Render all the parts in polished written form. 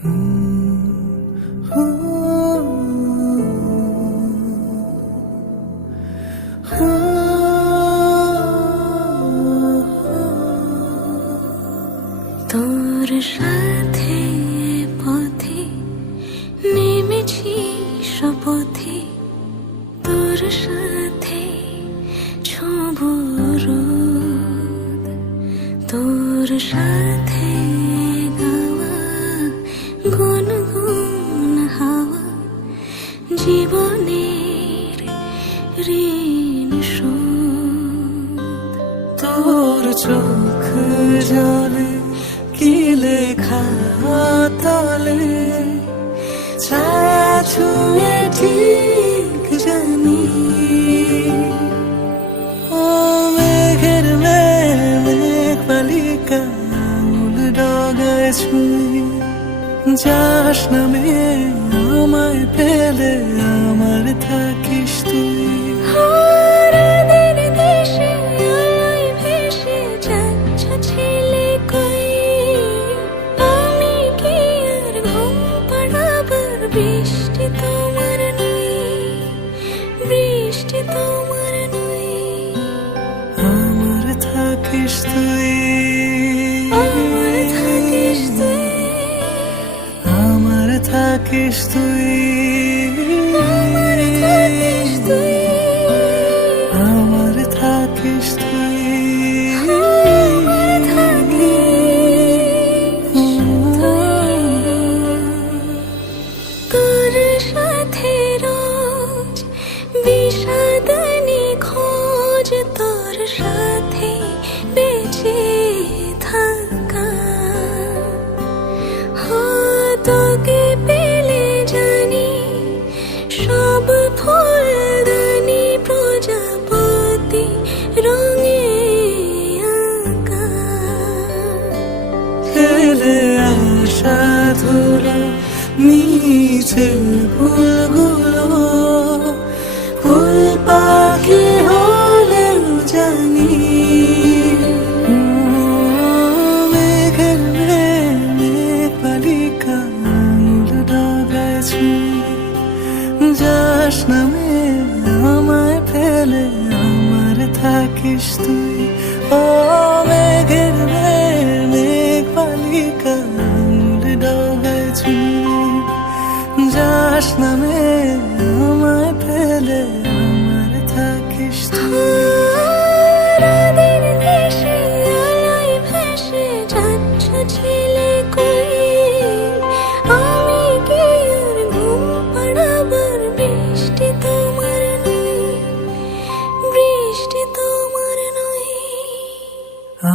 তোর সাথে পথে নেমেছি শপথে, তোর সাথে ছোঁব রোদ, তোর সাথে গাওয়া গুনগুন হাওয়া জীবনের ঋণ শোধ। তোর চোখ জলে কি লেখা তলে ছায়া ছুঁয়ে ঠিক জানি, ও মেঘের মেঘ বালিকা মূল ডগায় ছুঁয়ে যাস নামে আমায় পেলে আমার থাকিস তুই। বৃষ্টি তোমার নই, বৃষ্টি তোমার নই, আমার থাকিস তুই, আমার থাকিস তুই, আমার থাকিস তুই, আমার থাকিস তুই, আমার থাকিস তুই। তোর সাথে রোজ বিষাদনি খোঁজ, তোর সাথে বেঁচে থাকা, তোকে পেলে জানি সব ফুলদানি প্রজাপতি রঙে আঁকা। ফেলে আসা ধুলো নিচে ফুলগুলো ফুল পাখি হলেও জানি, মেঘের মেঘ বালিকা মূল ডগায় ছুঁয়ে যাস নামে আমায় ফেলে আমার থাকিস তুই। ও মেঘের মেঘ বালিকা মূল ডগায় ছুঁয়ে যাস নামে আমায় ফেলে আমার থাকিস তুই। রাতের দেশে আলোয় ভেসে যাচ্ছ ছেলে কই, আমি কি আর ঘুম পাড়াবার বৃষ্টি তোমার নই, বৃষ্টি তোমার নই,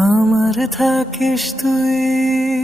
আমার থাকিস তুই।